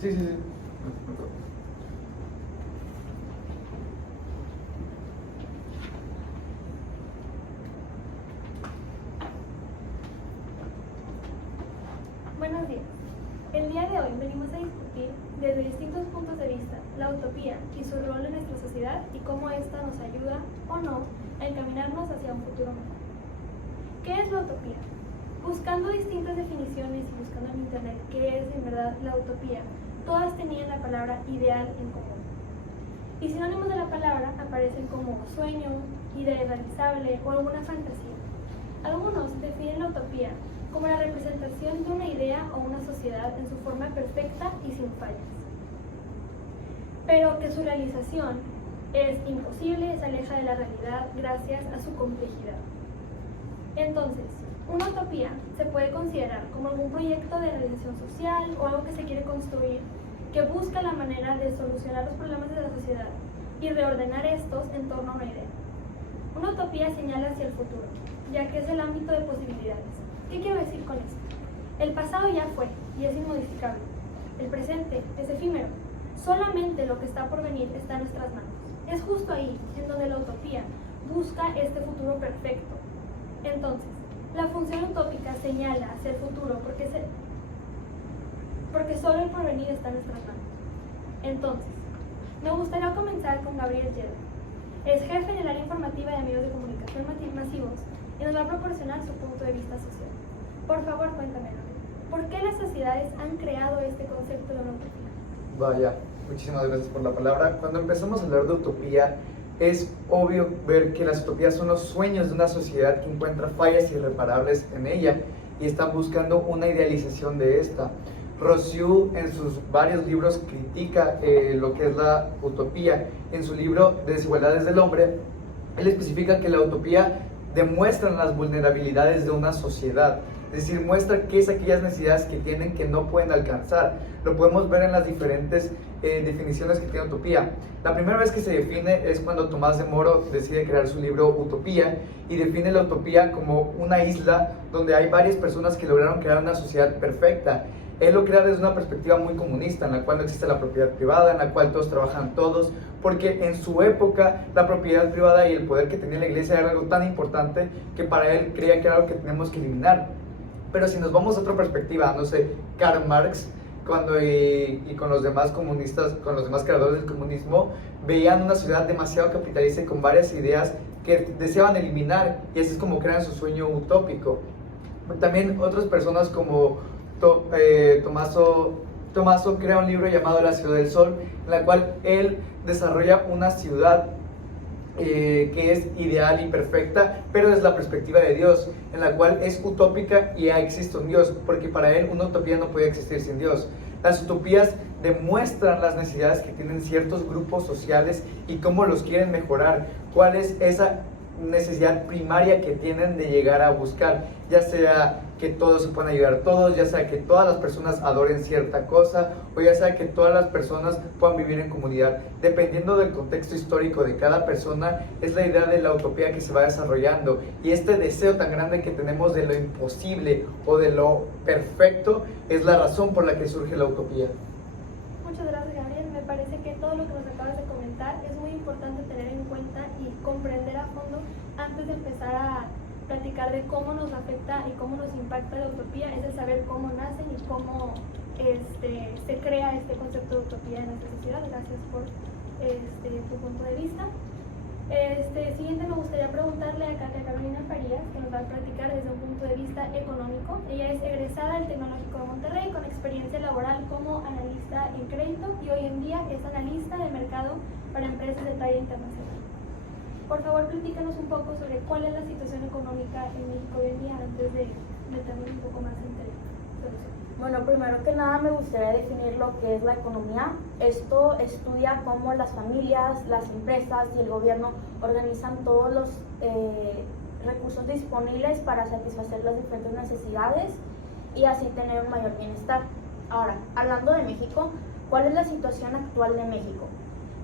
Sí, sí, sí. Buenos días. El día de hoy venimos a discutir desde distintos puntos de vista la utopía y su rol en nuestra sociedad y cómo ésta nos ayuda o no a encaminarnos hacia un futuro mejor. ¿Qué es la utopía? Buscando distintas definiciones y buscando en internet qué es en verdad la utopía, todas tenían la palabra ideal en común. Y sinónimos de la palabra aparecen como sueño, idea irrealizable o alguna fantasía. Algunos definen la utopía como la representación de una idea o una sociedad en su forma perfecta y sin fallas, pero que su realización es imposible, se aleja de la realidad gracias a su complejidad. Entonces, una utopía se puede considerar como algún proyecto de realización social o algo que se quiere construir que busca la manera de solucionar los problemas de la sociedad y reordenar estos en torno a una idea. Una utopía señala hacia el futuro, ya que es el ámbito de posibilidades. ¿Qué quiero decir con esto? El pasado ya fue y es inmodificable. El presente es efímero. Solamente lo que está por venir está en nuestras manos. Es justo ahí en donde la utopía busca este futuro perfecto. Entonces, la función utópica señala hacia el futuro porque solo el porvenir está en nuestras manos. Entonces, me gustaría comenzar con Gabriel Yedra. Es jefe en el área informativa de medios de comunicación masivos y nos va a proporcionar su punto de vista social. Por favor, cuéntame, ¿por qué las sociedades han creado este concepto de una utopía? Vaya, muchísimas gracias por la palabra. Cuando empezamos a hablar de utopía, es obvio ver que las utopías son los sueños de una sociedad que encuentra fallas irreparables en ella y están buscando una idealización de esta. Rousseau en sus varios libros critica lo que es la utopía. En su libro Desigualdades del Hombre, él especifica que la utopía demuestra las vulnerabilidades de una sociedad. Es decir, muestra qué es aquellas necesidades que tienen que no pueden alcanzar. Lo podemos ver en las diferentes definiciones que tiene utopía. La primera vez que se define es cuando Tomás de Moro decide crear su libro Utopía y define la utopía como una isla donde hay varias personas que lograron crear una sociedad perfecta. Él lo crea desde una perspectiva muy comunista, en la cual no existe la propiedad privada, en la cual todos trabajan todos, porque en su época la propiedad privada y el poder que tenía la iglesia era algo tan importante que para él creía que era algo que teníamos que eliminar. Pero si nos vamos a otra perspectiva, no sé, Karl Marx, y con los demás comunistas, con los demás creadores del comunismo, veían una sociedad demasiado capitalista y con varias ideas que deseaban eliminar, y así es como crean su sueño utópico. También otras personas como Tommaso crea un libro llamado La Ciudad del Sol, en la cual él desarrolla una ciudad que es ideal y perfecta, pero desde la perspectiva de Dios, en la cual es utópica y ya existe un Dios, porque para él una utopía no puede existir sin Dios. Las utopías demuestran las necesidades que tienen ciertos grupos sociales y cómo los quieren mejorar, cuál es esa necesidad primaria que tienen de llegar a buscar, ya sea que todos se puedan ayudar a todos, ya sea que todas las personas adoren cierta cosa, o ya sea que todas las personas puedan vivir en comunidad. Dependiendo del contexto histórico de cada persona, es la idea de la utopía que se va desarrollando, y este deseo tan grande que tenemos de lo imposible o de lo perfecto es la razón por la que surge la utopía. Muchas gracias, Gabriel. Me parece que todo lo que nos acabas de comentar es muy importante tener en cuenta y comprender a fondo antes de empezar a platicar de cómo nos afecta y cómo nos impacta la utopía, es de saber cómo nacen y cómo se crea este concepto de utopía en nuestra sociedad. Gracias por tu punto de vista. Siguiente, me gustaría preguntarle a Katia Carolina Farías, que nos va a platicar desde un punto de vista económico. Ella es egresada del Tecnológico de Monterrey con experiencia laboral como analista en crédito y hoy en día es analista de mercado para empresas de talla internacional. Por favor, platícanos un poco sobre cuál es la situación económica en México hoy en día antes de meternos un poco más en solución. Bueno, primero que nada me gustaría definir lo que es la economía. Esto estudia cómo las familias, las empresas y el gobierno organizan todos los recursos disponibles para satisfacer las diferentes necesidades y así tener un mayor bienestar. Ahora, hablando de México, ¿cuál es la situación actual de México?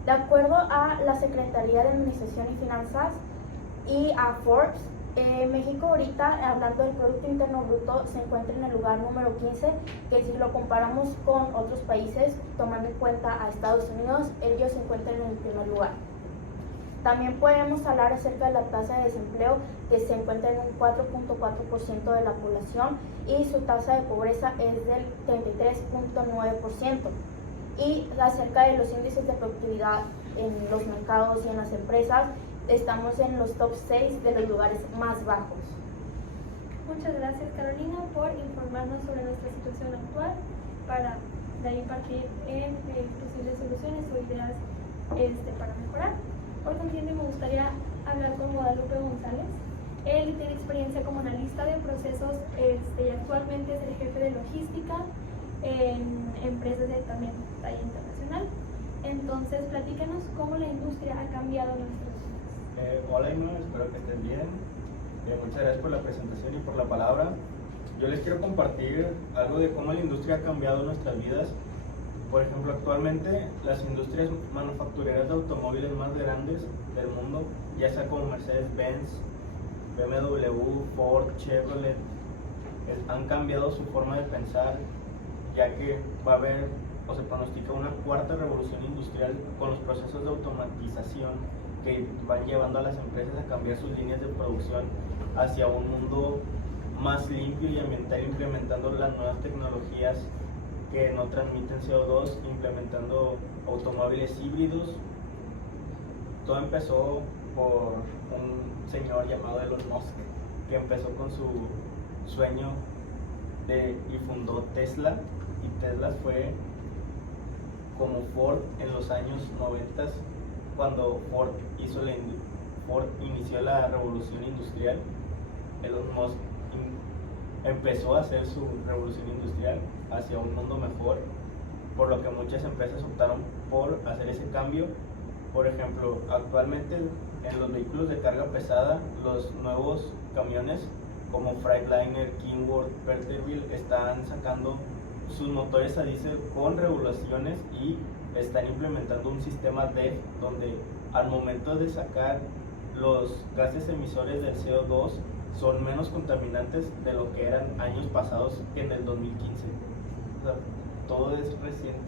De acuerdo a la Secretaría de Administración y Finanzas y a Forbes, México ahorita, hablando del Producto Interno Bruto, se encuentra en el lugar número 15, que si lo comparamos con otros países, tomando en cuenta a Estados Unidos, ellos se encuentran en el primer lugar. También podemos hablar acerca de la tasa de desempleo, que se encuentra en un 4.4% de la población y su tasa de pobreza es del 33.9%. Y acerca de los índices de productividad en los mercados y en las empresas, estamos en los top 6 de los lugares más bajos. Muchas gracias, Carolina, por informarnos sobre nuestra situación actual para de ahí partir en posibles soluciones o ideas para mejorar. Por consiguiente, me gustaría hablar con Guadalupe González. Él tiene experiencia como analista de procesos y actualmente es el jefe de logística en empresas de también talla internacional. Entonces, platícanos cómo la industria ha cambiado nuestras vidas. Hola, Inma, espero que estén bien. Muchas gracias por la presentación y por la palabra. Yo les quiero compartir algo de cómo la industria ha cambiado nuestras vidas. Por ejemplo, actualmente las industrias manufactureras de automóviles más grandes del mundo, ya sea como Mercedes-Benz, BMW, Ford, Chevrolet, han cambiado su forma de pensar, ya que va a haber o se pronostica una cuarta revolución industrial con los procesos de automatización que van llevando a las empresas a cambiar sus líneas de producción hacia un mundo más limpio y ambiental, implementando las nuevas tecnologías que no transmiten CO2, implementando automóviles híbridos. Todo empezó por un señor llamado Elon Musk, que empezó con su sueño y fundó Tesla, y Tesla fue como Ford en los años 90, cuando Ford inició la revolución industrial. Elon Musk empezó a hacer su revolución industrial hacia un mundo mejor, por lo que muchas empresas optaron por hacer ese cambio. Por ejemplo, actualmente en los vehículos de carga pesada, los nuevos camiones como Freightliner, Kenworth, Peterbilt están sacando sus motores a diésel con regulaciones y están implementando un sistema DEF, donde al momento de sacar los gases emisores del CO2 son menos contaminantes de lo que eran años pasados, en el 2015. O sea, todo es reciente,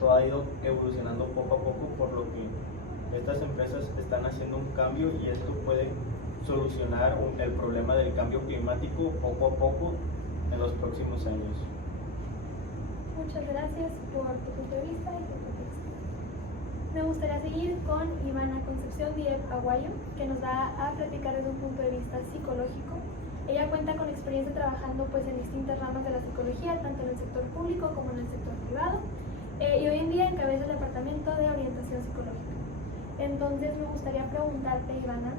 todo ha ido evolucionando poco a poco, por lo que estas empresas están haciendo un cambio, y esto puede solucionar el problema del cambio climático poco a poco en los próximos años. Muchas gracias por tu punto de vista y tu contexto. Me gustaría seguir con Ivana Concepción Díaz Aguayo, que nos va a platicar desde un punto de vista psicológico. Ella cuenta con experiencia trabajando en distintas ramas de la psicología, tanto en el sector público como en el sector privado, y hoy en día encabeza el departamento de orientación psicológica. Entonces me gustaría preguntarte, Ivana,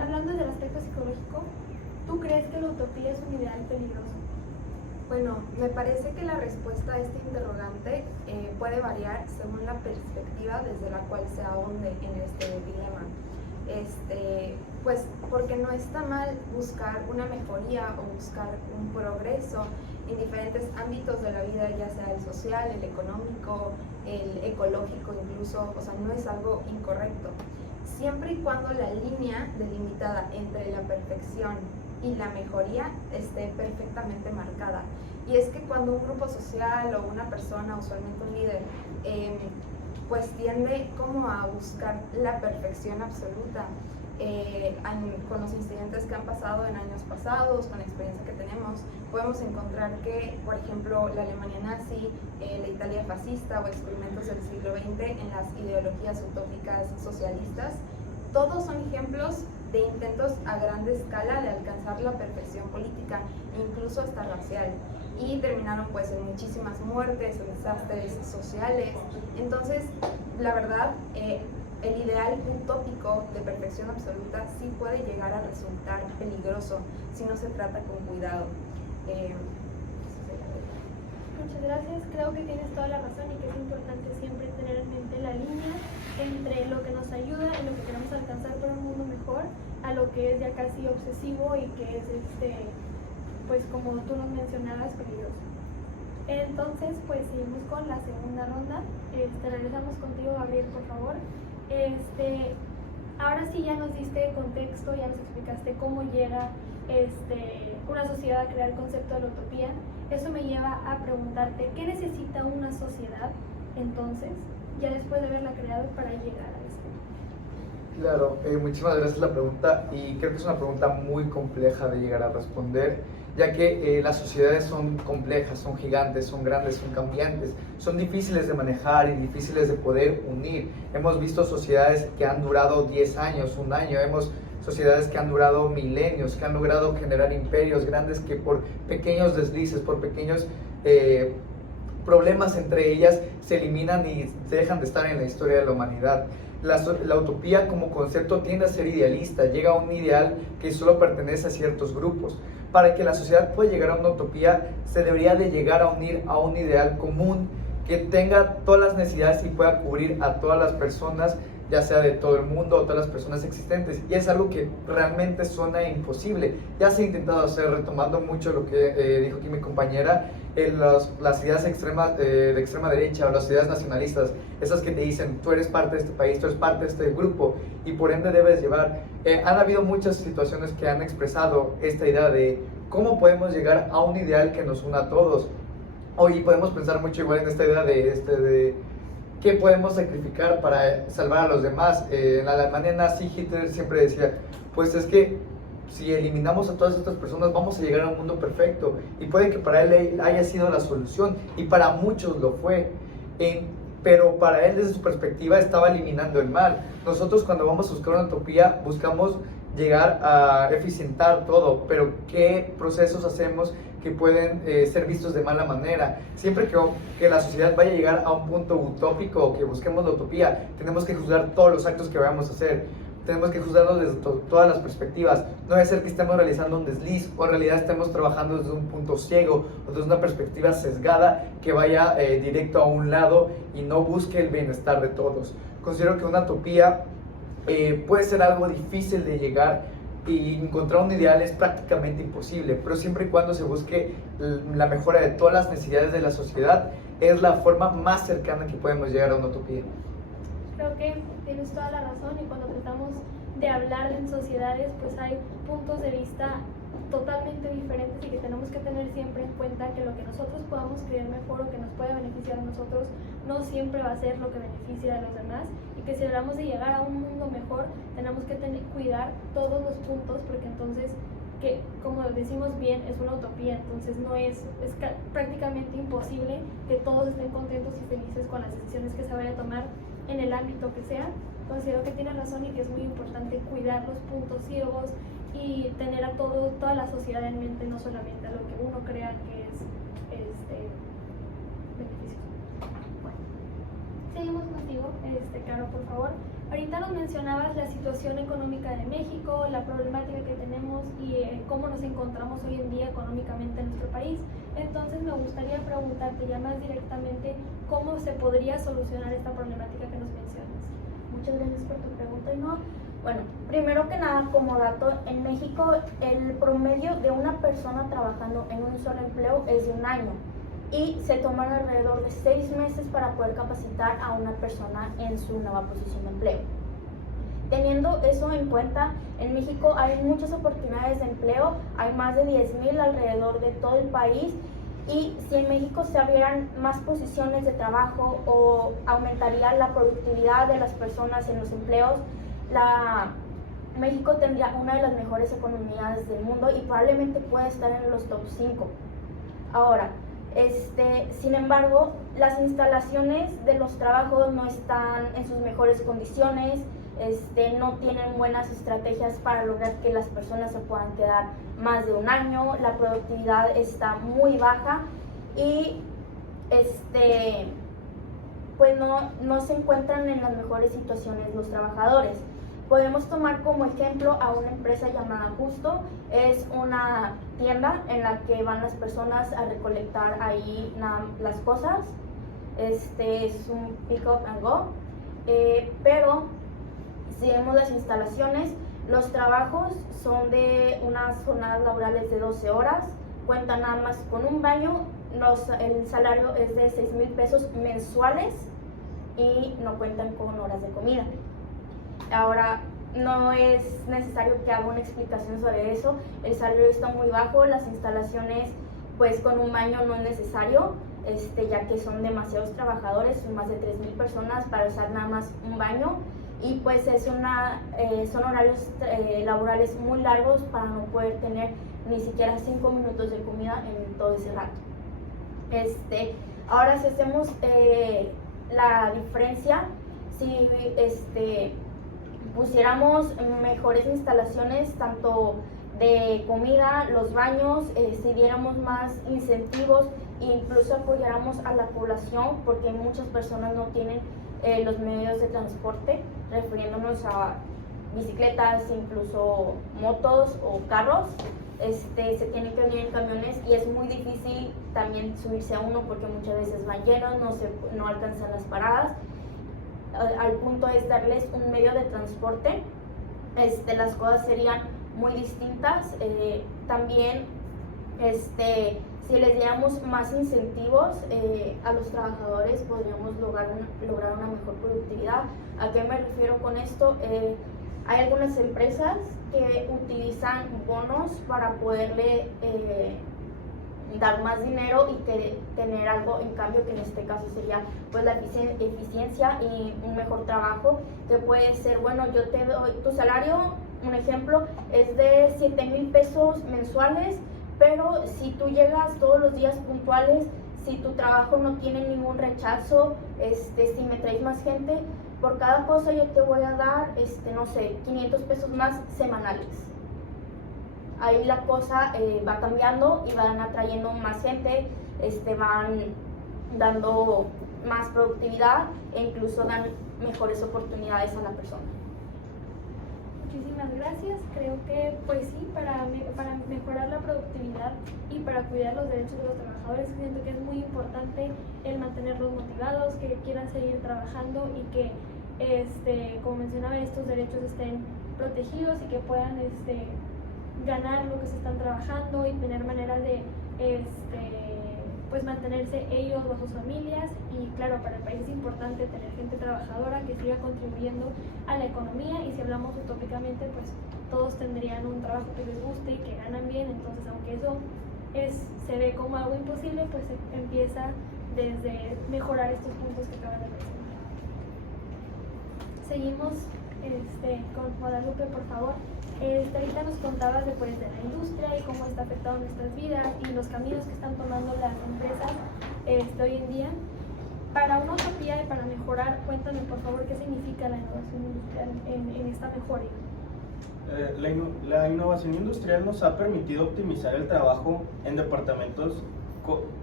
hablando desde el aspecto psicológico, ¿tú crees que la utopía es un ideal peligroso? Bueno, me parece que la respuesta a este interrogante puede variar según la perspectiva desde la cual se ahonde en este dilema. Pues porque no está mal buscar una mejoría o buscar un progreso en diferentes ámbitos de la vida, ya sea el social, el económico, el ecológico incluso, o sea, no es algo incorrecto, siempre y cuando la línea delimitada entre la perfección y la mejoría esté perfectamente marcada. Y es que cuando un grupo social o una persona, usualmente un líder, pues tiende como a buscar la perfección absoluta, con los incidentes que han pasado en años pasados, con la experiencia que tenemos, podemos encontrar que, por ejemplo, la Alemania nazi, la Italia fascista o experimentos del siglo XX en las ideologías utópicas socialistas, todos son ejemplos de intentos a gran escala de alcanzar la perfección política, incluso hasta racial, y terminaron en muchísimas muertes, en desastres sociales. Entonces, la verdad, el ideal utópico de perfección absoluta sí puede llegar a resultar peligroso si no se trata con cuidado. Muchas gracias, creo que tienes toda la razón y que es importante siempre tener en mente la línea entre lo que nos ayuda y lo que queremos alcanzar para un mundo mejor, a lo que es ya casi obsesivo y que es, como tú nos mencionabas, peligroso. Entonces, seguimos con la segunda ronda. Regresamos contigo, Gabriel, por favor. Ahora sí ya nos diste contexto, ya nos explicaste cómo llega una sociedad a crear el concepto de la utopía. Eso me lleva a preguntarte, ¿qué necesita una sociedad entonces, ya después de haberla creado, para llegar a esto? Claro, muchísimas gracias la pregunta, y creo que es una pregunta muy compleja de llegar a responder, ya que las sociedades son complejas, son gigantes, son grandes, son cambiantes, son difíciles de manejar y difíciles de poder unir. Hemos visto sociedades que han durado 10 años, un año, hemos sociedades que han durado milenios, que han logrado generar imperios grandes que por pequeños deslices, por pequeños problemas entre ellas, se eliminan y dejan de estar en la historia de la humanidad. La utopía como concepto tiende a ser idealista, llega a un ideal que solo pertenece a ciertos grupos. Para que la sociedad pueda llegar a una utopía, se debería de llegar a unir a un ideal común que tenga todas las necesidades y pueda cubrir a todas las personas, ya sea de todo el mundo o todas las personas existentes. Y es algo que realmente suena imposible. Ya se ha intentado hacer, retomando mucho lo que dijo aquí mi compañera, las ideas extremas, de extrema derecha, o las ideas nacionalistas, esas que te dicen, tú eres parte de este país, tú eres parte de este grupo, y por ende debes llevar. Han habido muchas situaciones que han expresado esta idea de cómo podemos llegar a un ideal que nos una a todos. Hoy podemos pensar mucho igual en esta idea de qué podemos sacrificar para salvar a los demás. En la Alemania nazi, Hitler siempre decía, pues es que si eliminamos a todas estas personas vamos a llegar a un mundo perfecto, y puede que para él haya sido la solución, y para muchos lo fue, pero para él desde su perspectiva estaba eliminando el mal. Nosotros cuando vamos a buscar una utopía buscamos llegar a eficientar todo, pero ¿qué procesos hacemos que pueden ser vistos de mala manera? Siempre que la sociedad vaya a llegar a un punto utópico o que busquemos la utopía, tenemos que juzgar todos los actos que vayamos a hacer. Tenemos que juzgarlo desde todas las perspectivas. No debe ser que estemos realizando un desliz o en realidad estemos trabajando desde un punto ciego o desde una perspectiva sesgada que vaya directo a un lado y no busque el bienestar de todos. Considero que una utopía puede ser algo difícil de llegar, y encontrar un ideal es prácticamente imposible, pero siempre y cuando se busque la mejora de todas las necesidades de la sociedad, es la forma más cercana que podemos llegar a una utopía. Creo que tienes toda la razón, y cuando tratamos de hablar en sociedades, pues hay puntos de vista totalmente diferentes, y que tenemos que tener siempre en cuenta que lo que nosotros podamos creer mejor o que nos puede beneficiar a nosotros no siempre va a ser lo que beneficia a los demás, y que si hablamos de llegar a un mundo mejor tenemos que cuidar todos los puntos, porque entonces, que como decimos bien, es una utopía, entonces no es prácticamente imposible que todos estén contentos y felices con las decisiones que se vaya a tomar en el ámbito que sea. Considero que tienes razón y que es muy importante cuidar los puntos ciegos y tener a toda la sociedad en mente, no solamente a lo que uno crea que es beneficioso. Bueno, seguimos contigo, Caro, por favor. Ahorita nos mencionabas la situación económica de México, la problemática que tenemos y cómo nos encontramos hoy en día económicamente en nuestro país. Entonces me gustaría preguntarte ya más directamente cómo se podría solucionar esta problemática que nos mencionas. Muchas gracias por tu pregunta, Ainhoa. Bueno, primero que nada, como dato, en México el promedio de una persona trabajando en un solo empleo es de 1 año, y se toman alrededor de 6 meses para poder capacitar a una persona en su nueva posición de empleo. Teniendo eso en cuenta, en México hay muchas oportunidades de empleo, hay más de 10,000 alrededor de todo el país, y si en México se abrieran más posiciones de trabajo o aumentaría la productividad de las personas en los empleos, México tendría una de las mejores economías del mundo y probablemente puede estar en los top 5. Ahora, sin embargo, las instalaciones de los trabajos no están en sus mejores condiciones, no tienen buenas estrategias para lograr que las personas se puedan quedar más de 1 año, la productividad está muy baja y pues no se encuentran en las mejores situaciones los trabajadores. Podemos tomar como ejemplo a una empresa llamada Justo. Es una tienda en la que van las personas a recolectar ahí las cosas. Es un pick up and go, pero si vemos las instalaciones, los trabajos son de unas jornadas laborales de 12 horas, cuentan nada más con un baño, el salario es de 6,000 pesos mensuales y no cuentan con horas de comida. Ahora, no es necesario que haga una explicación sobre eso. El salario está muy bajo, las instalaciones pues con un baño no es necesario, ya que son demasiados trabajadores, son más de 3,000 personas para usar nada más un baño, y pues son horarios laborales muy largos para no poder tener ni siquiera 5 minutos de comida en todo ese rato. Ahora si hacemos la diferencia, si pusiéramos mejores instalaciones tanto de comida, los baños, si diéramos más incentivos e incluso apoyáramos a la población, porque muchas personas no tienen los medios de transporte, refiriéndonos a bicicletas, incluso motos o carros, se tienen que venir en camiones y es muy difícil también subirse a uno porque muchas veces van llenos, no alcanzan las paradas. Al punto es darles un medio de transporte, las cosas serían muy distintas. También si les diéramos más incentivos a los trabajadores, podríamos lograr una mejor productividad. ¿A qué me refiero con esto? Hay algunas empresas que utilizan bonos para poderle dar más dinero y tener algo en cambio, que en este caso sería pues la eficiencia y un mejor trabajo, que puede ser, bueno, yo te doy tu salario, un ejemplo, es de 7,000 pesos mensuales, pero si tú llegas todos los días puntuales, si tu trabajo no tiene ningún rechazo, si me traes más gente, por cada cosa yo te voy a dar, no sé, 500 pesos más semanales. Ahí la cosa va cambiando y van atrayendo más gente, van dando más productividad e incluso dan mejores oportunidades a la persona. Muchísimas gracias. Creo que pues sí, para mejorar la productividad y para cuidar los derechos de los trabajadores, siento que es muy importante el mantenerlos motivados, que quieran seguir trabajando y que como mencionaba, estos derechos estén protegidos y que puedan ganar lo que se están trabajando y tener maneras de pues mantenerse ellos o sus familias. Y claro, para el país es importante tener gente trabajadora que siga contribuyendo a la economía, y si hablamos utópicamente, pues todos tendrían un trabajo que les guste y que ganan bien. Entonces, aunque eso se ve como algo imposible, pues se empieza desde mejorar estos puntos que acaban de mencionar. Seguimos con Guadalupe, por favor. Ahorita nos contabas después de la industria y cómo está afectando nuestras vidas y los caminos que están tomando las empresas hoy en día. Para una utopía y para mejorar, cuéntame por favor qué significa la innovación industrial en esta mejora. La innovación industrial nos ha permitido optimizar el trabajo en departamentos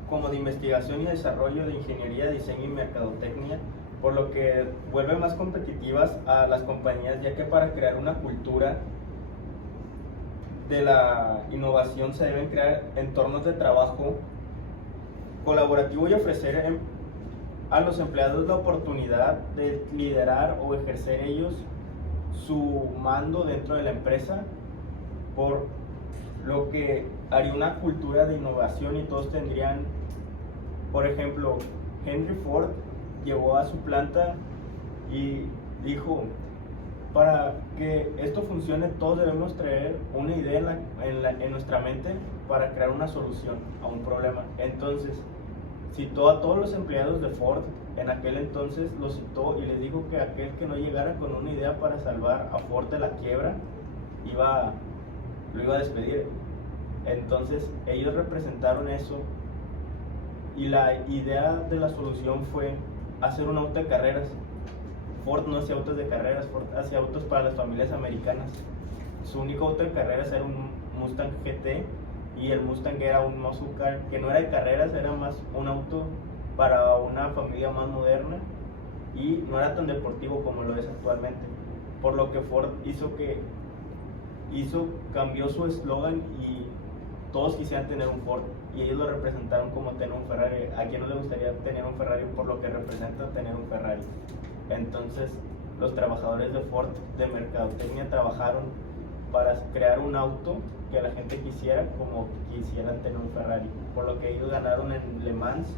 como de investigación y desarrollo, de ingeniería, diseño y mercadotecnia, por lo que vuelve más competitivas a las compañías, ya que para crear una cultura de la innovación se deben crear entornos de trabajo colaborativo y ofrecer a los empleados la oportunidad de liderar o ejercer ellos su mando dentro de la empresa, por lo que haría una cultura de innovación y todos tendrían, por ejemplo, Henry Ford llevó a su planta y dijo: para que esto funcione, todos debemos traer una idea en nuestra mente para crear una solución a un problema. Entonces, citó a todos los empleados de Ford en aquel entonces, los citó y les dijo que aquel que no llegara con una idea para salvar a Ford de la quiebra, lo iba a despedir. Entonces, ellos representaron eso, y la idea de la solución fue hacer un auto de carreras. Ford no hacía autos de carreras, Ford hacía autos para las familias americanas. Su único auto de carreras era un Mustang GT, y el Mustang era un muscle car que no era de carreras, era más un auto para una familia más moderna y no era tan deportivo como lo es actualmente. Por lo que Ford cambió su eslogan y todos quisieran tener un Ford, y ellos lo representaron como tener un Ferrari. ¿A quién no le gustaría tener un Ferrari por lo que representa tener un Ferrari? Entonces, los trabajadores de Ford de mercadotecnia trabajaron para crear un auto que la gente quisiera como quisieran tener un Ferrari, por lo que ellos ganaron en Le Mans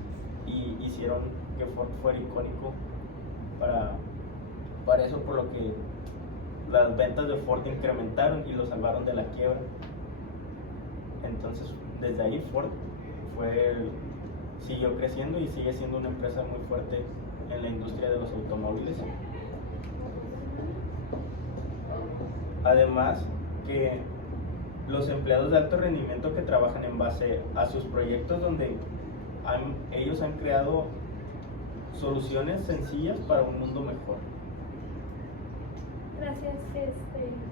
y hicieron que Ford fuera icónico para eso, por lo que las ventas de Ford incrementaron y lo salvaron de la quiebra. Entonces, desde ahí Ford siguió creciendo y sigue siendo una empresa muy fuerte en la industria de los automóviles. Además, que los empleados de alto rendimiento que trabajan en base a sus proyectos, donde ellos han creado soluciones sencillas para un mundo mejor. Gracias,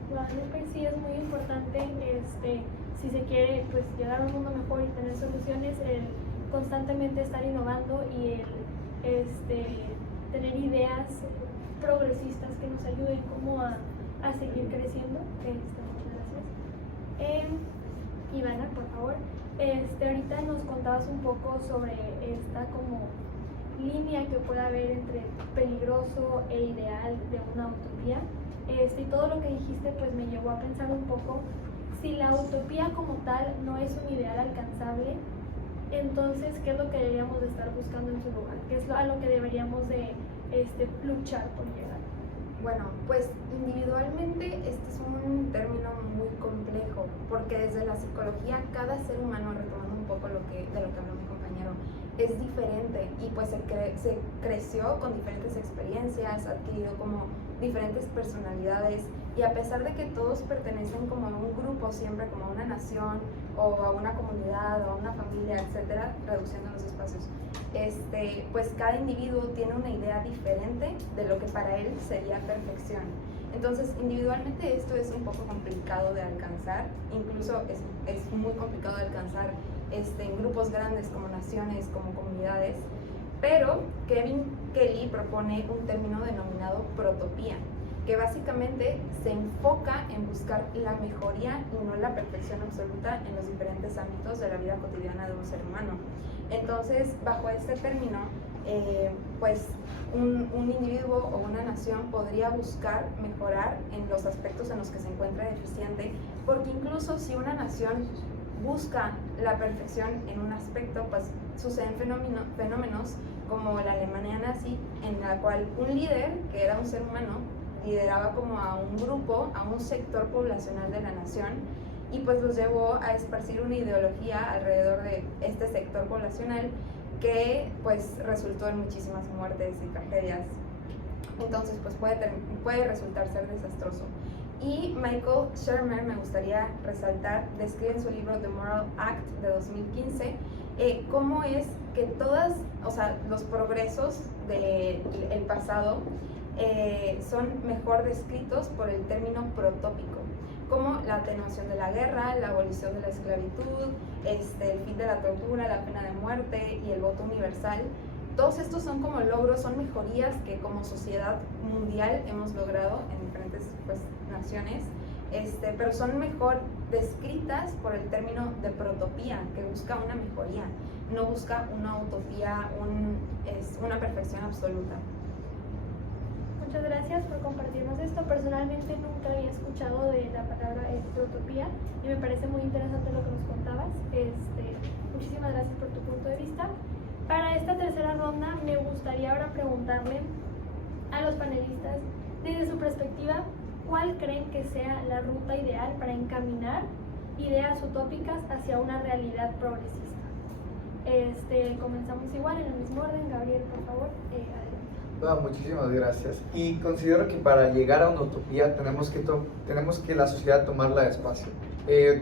Guadalupe. Sí, es muy importante, si se quiere pues llegar a un mundo mejor y tener soluciones, el constantemente estar innovando y el tener ideas progresistas que nos ayuden como a seguir creciendo. Muchas gracias. Ivana, por favor. Ahorita nos contabas un poco sobre esta como línea que puede haber entre peligroso e ideal de una utopía. Y todo lo que dijiste pues me llevó a pensar un poco, si la utopía como tal no es un ideal alcanzable, entonces ¿qué es lo que deberíamos de estar buscando en su lugar? ¿Qué es a lo que deberíamos de luchar por llegar? Bueno, pues individualmente este es un término muy complejo, porque desde la psicología cada ser humano, retomando un poco de lo que habló mi compañero, es diferente y pues se creció con diferentes experiencias, ha adquirido como diferentes personalidades, y a pesar de que todos pertenecen como a un grupo, siempre como a una nación o a una comunidad o a una familia, etcétera, reduciendo los espacios, pues cada individuo tiene una idea diferente de lo que para él sería perfección. Entonces, individualmente esto es un poco complicado de alcanzar, incluso es muy complicado de alcanzar en grupos grandes como naciones, como comunidades, pero Kevin Kelly propone un término denominado protopía, que básicamente se enfoca en buscar la mejoría y no la perfección absoluta en los diferentes ámbitos de la vida cotidiana de un ser humano. Entonces, bajo este término, pues un individuo o una nación podría buscar mejorar en los aspectos en los que se encuentra deficiente, porque incluso si una nación busca la perfección en un aspecto, pues suceden fenómenos como la Alemania nazi, en la cual un líder, que era un ser humano, lideraba como a un grupo, a un sector poblacional de la nación, y pues los llevó a esparcir una ideología alrededor de este sector poblacional que pues resultó en muchísimas muertes y tragedias. Entonces pues puede resultar ser desastroso. Y Michael Shermer, me gustaría resaltar, describe en su libro The Moral Act de 2015 cómo es que los progresos del pasado son mejor descritos por el término protópico, como la atenuación de la guerra, la abolición de la esclavitud, el fin de la tortura, la pena de muerte y el voto universal. Todos estos son como logros, son mejorías que como sociedad mundial hemos logrado en diferentes naciones, pero son mejor descritas por el término de protopía, que busca una mejoría, no busca una utopía, una perfección absoluta. Muchas gracias por compartirnos esto. Personalmente nunca había escuchado de la palabra utopía y me parece muy interesante lo que nos contabas. Muchísimas gracias por tu punto de vista. Para esta tercera ronda me gustaría ahora preguntarle a los panelistas, desde su perspectiva, ¿cuál creen que sea la ruta ideal para encaminar ideas utópicas hacia una realidad progresista? Comenzamos igual en el mismo orden. Gabriel, por favor, adelante. No, muchísimas gracias. Y considero que para llegar a una utopía tenemos que la sociedad tomarla despacio.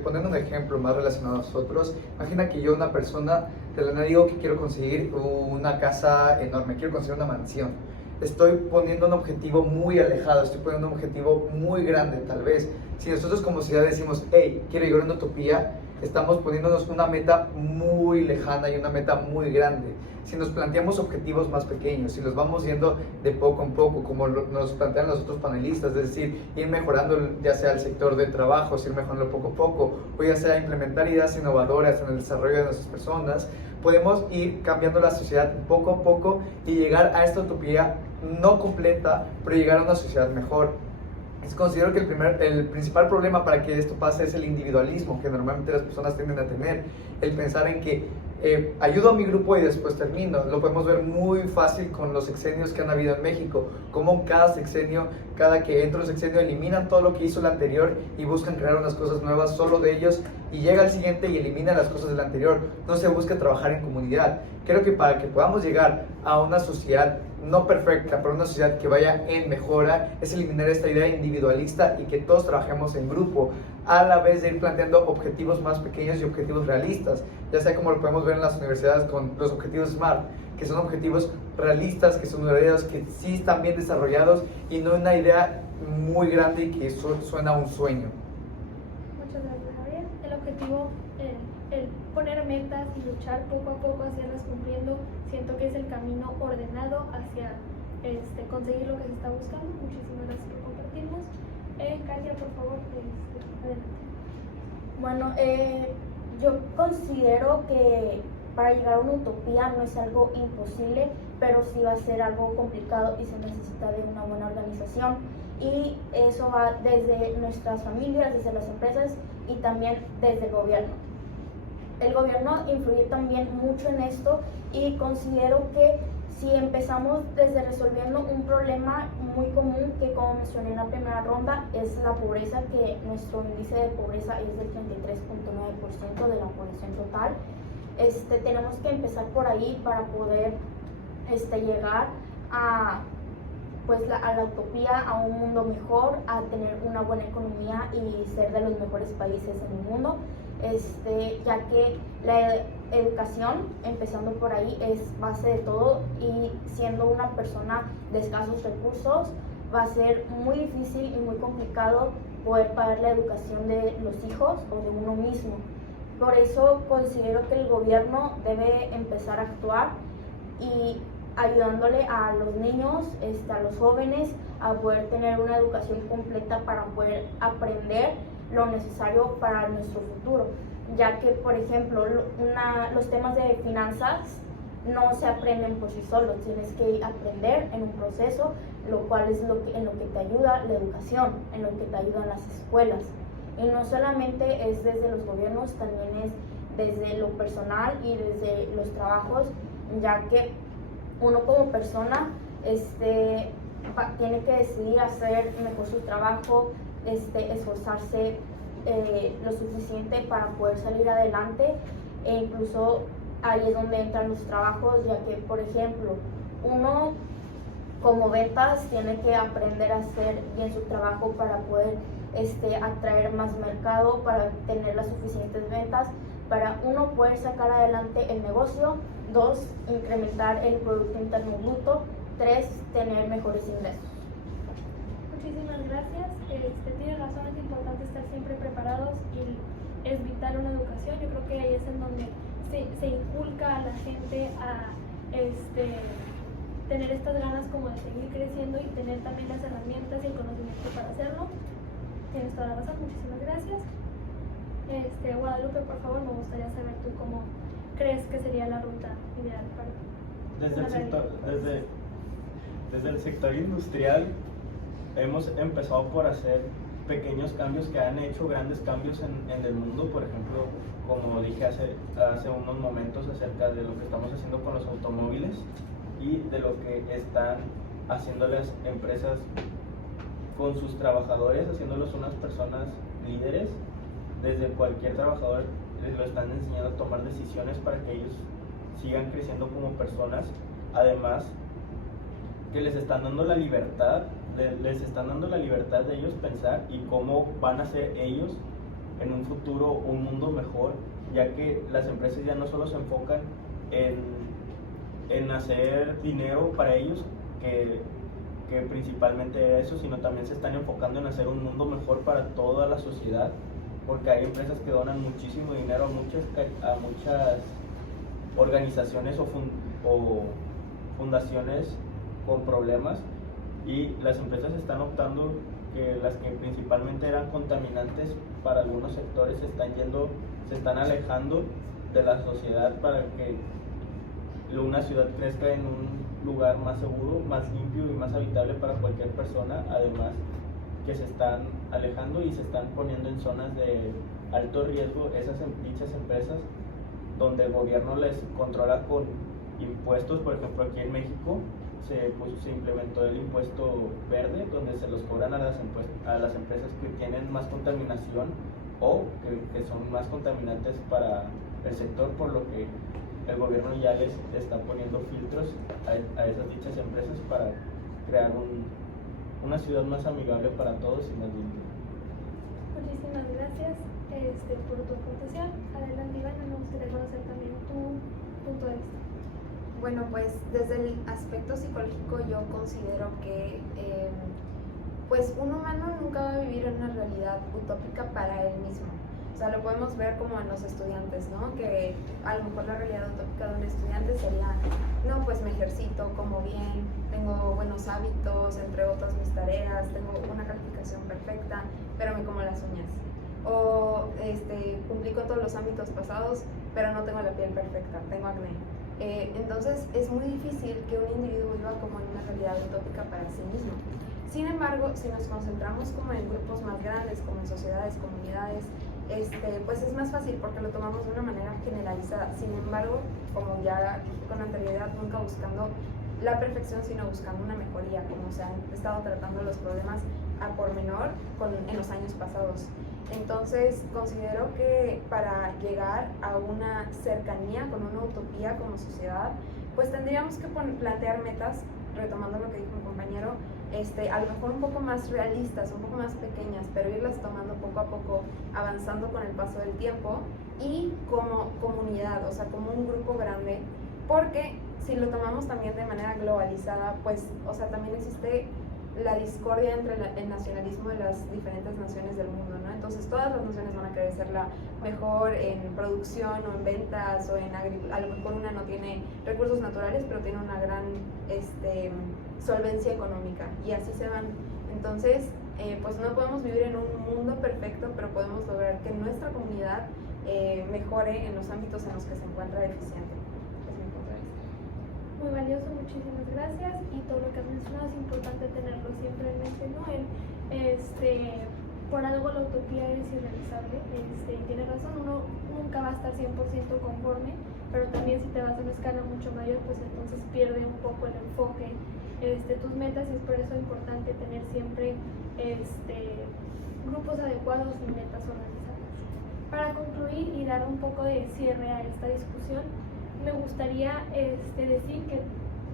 Poniendo un ejemplo más relacionado a nosotros, imagina que yo, una persona, de la nada digo que quiero conseguir una casa enorme, quiero conseguir una mansión. Estoy poniendo un objetivo muy alejado, estoy poniendo un objetivo muy grande tal vez. Si nosotros como sociedad decimos, hey, quiero llegar a una utopía, estamos poniéndonos una meta muy lejana y una meta muy grande. Si nos planteamos objetivos más pequeños, si los vamos yendo de poco en poco, como nos plantean los otros panelistas, es decir, ir mejorando ya sea el sector de trabajo, ir mejorando poco a poco, o ya sea implementar ideas innovadoras en el desarrollo de nuestras personas, podemos ir cambiando la sociedad poco a poco y llegar a esta utopía no completa, pero llegar a una sociedad mejor. Considero que el principal problema para que esto pase es el individualismo que normalmente las personas tienden a tener, el pensar en que ayudo a mi grupo y después termino. Lo podemos ver muy fácil con los sexenios que han habido en México, como cada sexenio, cada que entra un sexenio, eliminan todo lo que hizo el anterior y buscan crear unas cosas nuevas solo de ellos, y llega el siguiente y elimina las cosas del anterior. No se busca trabajar en comunidad. Creo que para que podamos llegar a una sociedad no perfecta, pero una sociedad que vaya en mejora, es eliminar esta idea individualista y que todos trabajemos en grupo, a la vez de ir planteando objetivos más pequeños y objetivos realistas, ya sea como lo podemos ver en las universidades con los objetivos SMART, que son objetivos realistas, que son realistas, que sí están bien desarrollados y no una idea muy grande y que suena a un sueño. Muchas gracias, Javier. El objetivo, el poner metas y luchar poco a poco hacia irlas cumpliendo, siento que es el camino ordenado hacia conseguir lo que se está buscando. Muchísimas gracias por compartirnos. Katia, por favor, adelante. Bueno, yo considero que para llegar a una utopía no es algo imposible, pero sí va a ser algo complicado y se necesita de una buena organización. Y eso va desde nuestras familias, desde las empresas y también desde el gobierno. El gobierno influye también mucho en esto y considero que si empezamos desde resolviendo un problema muy común, que como mencioné en la primera ronda, es la pobreza, que nuestro índice de pobreza es del 33.9% de la población total, tenemos que empezar por ahí para poder llegar a a la utopía, a un mundo mejor, a tener una buena economía y ser de los mejores países en el mundo, ya que la educación, empezando por ahí, es base de todo, y siendo una persona de escasos recursos va a ser muy difícil y muy complicado poder pagar la educación de los hijos o de uno mismo. Por eso considero que el gobierno debe empezar a actuar y ayudándole a los niños, a los jóvenes, a poder tener una educación completa para poder aprender lo necesario para nuestro futuro, ya que, por ejemplo, los temas de finanzas no se aprenden por sí solos, tienes que aprender en un proceso, lo cual es en lo que te ayuda la educación, en lo que te ayudan las escuelas. Y no solamente es desde los gobiernos, también es desde lo personal y desde los trabajos, ya que uno como persona tiene que decidir hacer mejor su trabajo, esforzarse lo suficiente para poder salir adelante, e incluso ahí es donde entran los trabajos, ya que, por ejemplo, uno como ventas tiene que aprender a hacer bien su trabajo para poder atraer más mercado, para tener las suficientes ventas, para uno poder sacar adelante el negocio. 2, incrementar el Producto Interno Bruto. 3, tener mejores ingresos. Muchísimas gracias. Tienes razón, es importante estar siempre preparados y es vital una educación. Yo creo que ahí es en donde se inculca a la gente a tener estas ganas como de seguir creciendo y tener también las herramientas y el conocimiento para hacerlo. Tienes toda la razón, muchísimas gracias. Guadalupe, por favor, me gustaría saber tú cómo crees que sería la ruta ideal para desde el sector industrial hemos empezado por hacer pequeños cambios que han hecho grandes cambios en el mundo. Por ejemplo, como dije hace unos momentos acerca de lo que estamos haciendo con los automóviles y de lo que están haciendo las empresas con sus trabajadores, haciéndolos unas personas líderes. Desde cualquier trabajador les lo están enseñando a tomar decisiones para que ellos sigan creciendo como personas. Además, que les están dando la libertad, de ellos pensar y cómo van a ser ellos en un futuro un mundo mejor, ya que las empresas ya no solo se enfocan en hacer dinero para ellos, que principalmente eso, sino también se están enfocando en hacer un mundo mejor para toda la sociedad, porque hay empresas que donan muchísimo dinero a muchas organizaciones o fundaciones con problemas, y las empresas están optando que las que principalmente eran contaminantes para algunos sectores se están alejando de la sociedad para que una ciudad crezca en un lugar más seguro, más limpio y más habitable para cualquier persona. Además que se están alejando y se están poniendo en zonas de alto riesgo dichas empresas, donde el gobierno les controla con impuestos. Por ejemplo, aquí en México se implementó el impuesto verde, donde se los cobran a las empresas que tienen más contaminación o que son más contaminantes para el sector, por lo que el gobierno ya les está poniendo filtros a esas dichas empresas para crear una ciudad más amigable para todos y más limpia. Muchísimas gracias por tu aportación. Adelante, Ivana, me gustaría conocer también tu punto de vista. Bueno, pues desde el aspecto psicológico yo considero que pues un humano nunca va a vivir en una realidad utópica para él mismo. O sea, lo podemos ver como en los estudiantes, ¿no? Que a lo mejor la realidad utópica de un estudiante sería, no, pues me ejercito, como bien, tengo buenos hábitos, entre otras mis tareas, tengo una calificación perfecta, pero me como las uñas. O cumplí con todos los ámbitos pasados, pero no tengo la piel perfecta, tengo acné. Entonces es muy difícil que un individuo viva como en una realidad utópica para sí mismo. Sin embargo, si nos concentramos como en grupos más grandes, como en sociedades, comunidades, pues es más fácil porque lo tomamos de una manera generalizada. Sin embargo, como ya dije con anterioridad, nunca buscando la perfección, sino buscando una mejoría, como se han estado tratando los problemas a pormenor en los años pasados. Entonces, considero que para llegar a una cercanía con una utopía como sociedad, pues tendríamos que plantear metas, retomando lo que dijo mi compañero, a lo mejor un poco más realistas, un poco más pequeñas, pero irlas tomando poco a poco, avanzando con el paso del tiempo y como comunidad, o sea, como un grupo grande, porque si lo tomamos también de manera globalizada, pues, o sea, también existe la discordia entre el nacionalismo de las diferentes naciones del mundo, ¿no? Entonces todas las naciones van a querer ser la mejor en producción o en ventas o en agricultura. A lo mejor una no tiene recursos naturales, pero tiene una gran solvencia económica, y así se van. Entonces, pues no podemos vivir en un mundo perfecto, pero podemos lograr que nuestra comunidad mejore en los ámbitos en los que se encuentra deficiente. Es mi punto de vista. Muy valioso, muchísimas gracias. Y todo lo que has mencionado es importante tenerlo siempre en mente, ¿no? Por algo la utopía es irrealizable. Tiene razón, uno nunca va a estar 100% conforme, pero también si te vas a una escala mucho mayor, pues entonces pierde un poco el enfoque tus metas, y es por eso importante tener siempre grupos adecuados y metas organizadas. Para concluir y dar un poco de cierre a esta discusión, me gustaría decir que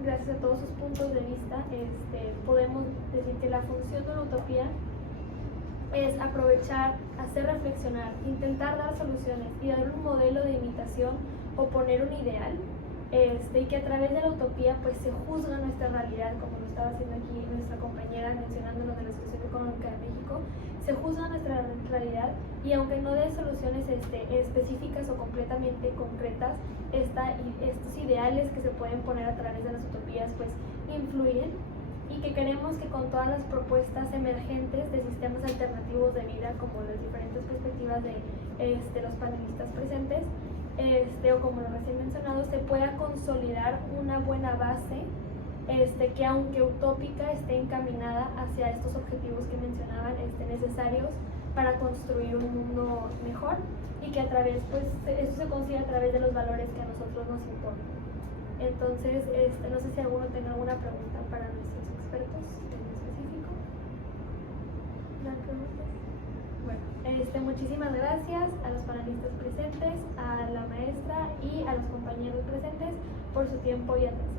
gracias a todos sus puntos de vista podemos decir que la función de una utopía es aprovechar, hacer reflexionar, intentar dar soluciones y dar un modelo de imitación o poner un ideal, y que a través de la utopía pues se juzga nuestra realidad, como lo estaba haciendo aquí nuestra compañera mencionando lo de la situación económica de México. Se juzga nuestra realidad, y aunque no dé soluciones específicas o completamente concretas, estos ideales que se pueden poner a través de las utopías pues influyen, y que queremos que con todas las propuestas emergentes de sistemas alternativos de vida, como las diferentes perspectivas de los panelistas presentes, o como lo recién mencionado, se pueda consolidar una buena base que, aunque utópica, esté encaminada hacia estos objetivos que mencionaban, necesarios para construir un mundo mejor, y que a través, pues, esto se consigue a través de los valores que a nosotros nos importan. Entonces, no sé si alguno tenga alguna pregunta para nuestros expertos en específico. ¿No hay preguntas? Bueno, muchísimas gracias a los panelistas presentes, a la maestra y a los compañeros presentes por su tiempo y atención.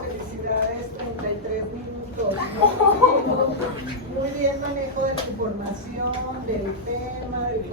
Felicidades, 33 minutos. Muy bien manejo de la información, del tema, del